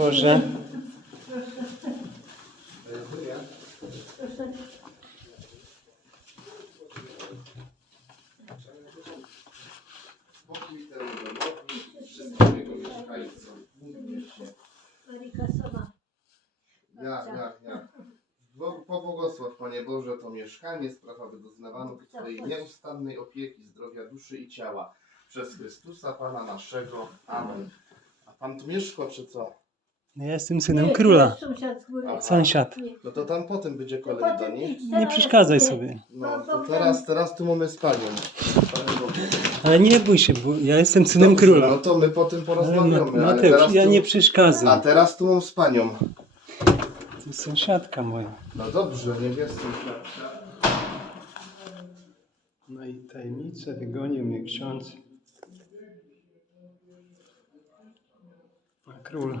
Boże. Jak, jak, jak. Bo- Pobłogosław, Panie Boże, to mieszkanie, sprawa doznawaną Twojej nieustannej opieki, zdrowia duszy i ciała. Przez Chrystusa Pana naszego. Amen. A Pan tu mieszka, czy co? Ja jestem synem króla. Sąsiad z góry. Aha. Sąsiad. Nie. No to tam potem będzie kolej do potem niej. idź Nie przeszkadzaj nie. sobie. No to teraz, teraz tu mamy z Panią. Panie Bogu. Ale nie bój się, bo ja jestem synem Dobrze, króla. No to my potem Ale porozmawiamy. Ale Mateusz, teraz ja tu- nie A przeszkadzam. teraz tu mam z Panią. To sąsiadka moja. No dobrze, nie wiesz. No i tajemnicę wygonił mnie ksiądz. A król